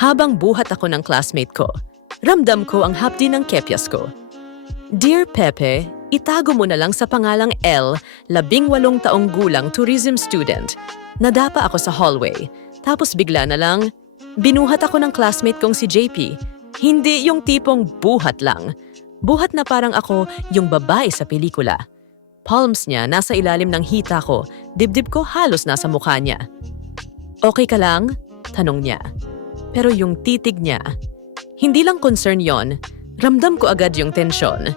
Habang buhat ako ng classmate ko, ramdam ko ang hapdi ng kepyas ko. Dear Pepe, itago mo na lang sa pangalang L, 18 taong gulang tourism student. Nadapa ako sa hallway, tapos bigla na lang, binuhat ako ng classmate kong si JP. Hindi yung tipong buhat lang. Buhat na parang ako yung babae sa pelikula. Palms niya nasa ilalim ng hita ko, dibdib ko halos nasa mukha niya. Okay ka lang? Tanong niya. Pero yung titig niya, hindi lang concern yon, ramdam ko agad yung tensyon.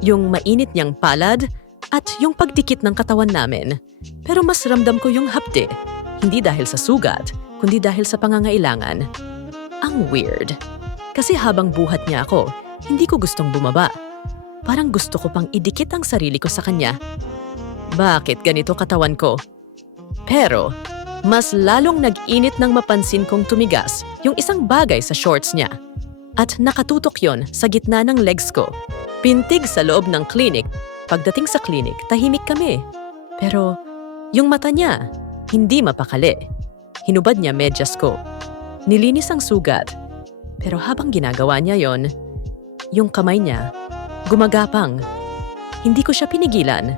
Yung mainit niyang palad at yung pagdikit ng katawan namin. Pero mas ramdam ko yung hapde, hindi dahil sa sugat, kundi dahil sa pangangailangan. Ang weird. Kasi habang buhat niya ako, hindi ko gustong bumaba. Parang gusto ko pang idikit ang sarili ko sa kanya. Bakit ganito katawan ko? Pero, mas lalong nag-init nang mapansin kong tumigas yung isang bagay sa shorts niya. At nakatutok yon sa gitna ng legs ko. Pintig sa loob ng clinic. Pagdating sa clinic, tahimik kami. Pero, yung mata niya, hindi mapakali. Hinubad niya medyas ko. Nilinis ang sugat. Pero habang ginagawa niya yon, yung kamay niya, gumagapang. Hindi ko siya pinigilan.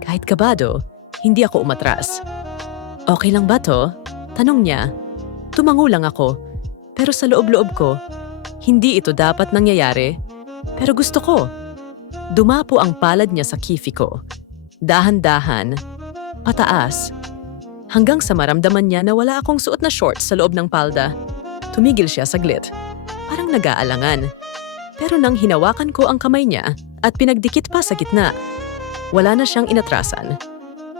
Kahit kabado, hindi ako umatras. Okay lang ba to? Tanong niya. Tumango lang ako. Pero sa loob-loob ko, hindi ito dapat nangyayari. Pero gusto ko. Dumapo ang palad niya sa kifi ko. Dahan-dahan. Pataas. Hanggang sa maramdaman niya na wala akong suot na shorts sa loob ng palda. Tumigil siya saglit. Parang nag-aalangan. Pero nang hinawakan ko ang kamay niya at pinagdikit pa sa gitna, wala na siyang inatrasan.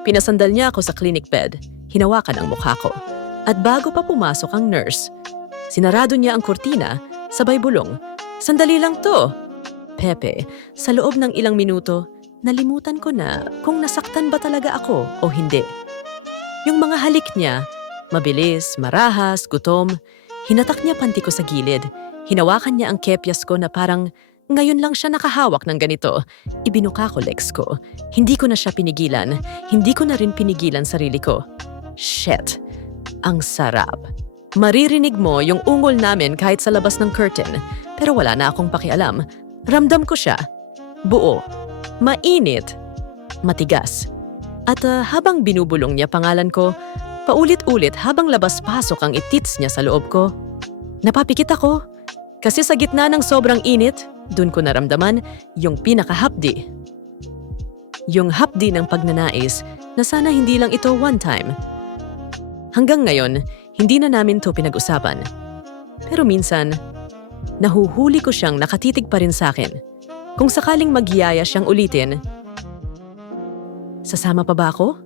Pinasandal niya ako sa clinic bed. Hinawakan ang mukha ko. At bago pa pumasok ang nurse, sinarado niya ang kurtina, sabay bulong. Sandali lang to! Pepe, sa loob ng ilang minuto, nalimutan ko na kung nasaktan ba talaga ako o hindi. Yung mga halik niya, mabilis, marahas, gutom, hinatak niya panty ko sa gilid. Hinawakan niya ang kepyas ko na parang ngayon lang siya nakahawak ng ganito. Ibinuka ko legs ko. Hindi ko na siya pinigilan. Hindi ko na rin pinigilan sarili ko. Shit. Ang sarap. Maririnig mo yung ungol namin kahit sa labas ng curtain. Pero wala na akong pakialam. Ramdam ko siya. Buo. Mainit. Matigas. At habang binubulong niya pangalan ko, paulit-ulit habang labas-pasok ang itits niya sa loob ko. Napapikit ako. Kasi sa gitna ng sobrang init, dun ko naramdaman yung pinakahapdi. Yung hapdi ng pagnanais na sana hindi lang ito one time. Hanggang ngayon, hindi na namin to pinag-usapan. Pero minsan, nahuhuli ko siyang nakatitig pa rin sa akin. Kung sakaling magyaya siyang ulitin, sasama pa ba ako?